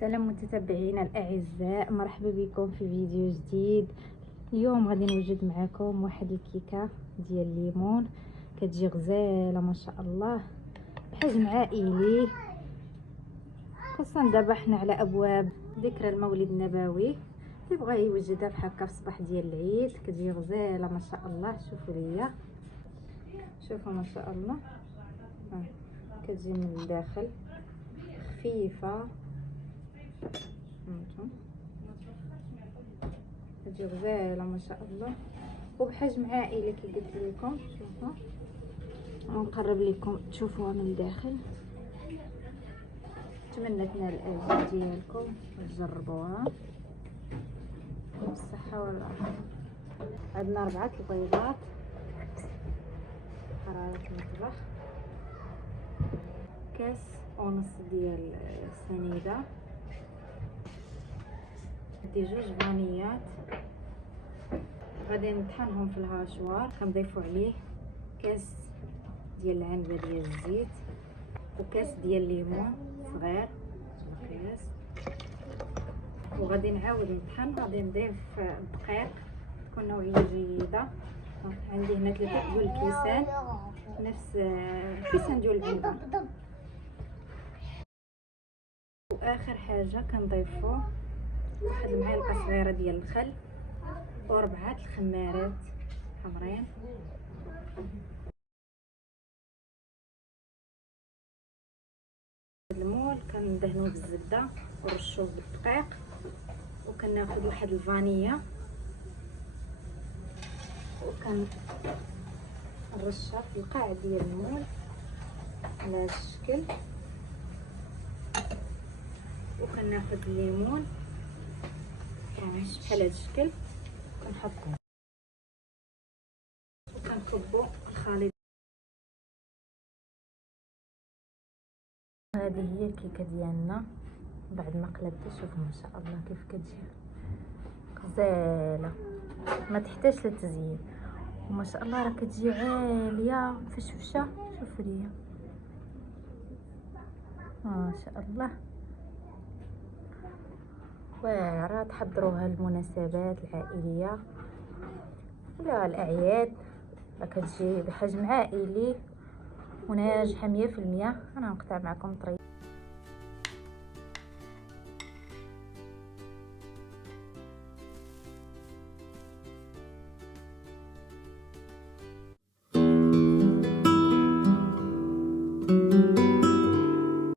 سلام متتبعينا الاعزاء، مرحبا بكم في فيديو جديد. اليوم غادي نوجد معكم واحد الكيكه ديال الليمون، كتجي غزاله ما شاء الله بحجم عائلي، خاصه دابا حنا على ابواب ذكرى المولد النبوي، اللي بغى يوجدها بحال هكا في الصباح ديال العيد كتجي غزاله ما شاء الله. شوفوا ليا، شوفوا ما شاء الله، كتجي من الداخل خفيفه، تجي غزاله ما شاء الله وبحجم عائلي كي قلت لكم. شوفوا ونقرب لكم تشوفوها من الداخل. نتمنى تنال الاعجاب ديالكم وتجربوها بالصحه والراحه. عندنا 4 البيضات، حراره المطبخ، كاس ونص ديال السنيده، دي 2 فانيات غادي نطحنهم في الهاشوار. كنضيفوا عليه كاس ديال العنبه ديال الزيت وكاس ديال الليمون صغير كاس، وغادي نعاود نطحن. غادي نضيف الدقيق تكون نوعيه جيده، عندي هنا 3 ديال الكيسان، نفس الكيسان ديال العنبه. واخر حاجه كنضيفوا واحد المعلقه صغيره ديال الخل و4 الخمارات حمرين. المول كندهنوه بالزبده ونرشوه بالدقيق، وكناخذ واحد الفانيلا وكنرشها في القاع ديال المول على هذا الشكل، وكناخذ الليمون بحال هذا الشكل كنحطو وكنكبو الخليط. هذه هي الكيكه ديالنا بعد ما قلبتها. شوفوا ما شاء الله كيف كتجي غزاله، ما تحتاجش للتزيين، وما شاء الله راه كتجي عاليه مفشفشه. شوفوا ليا ما شاء الله، واعره تحضروها للمناسبات العائليه ولا الاعياد، كتجي بحجم عائلي وناجحه 100%. انا نقطع معكم طريقه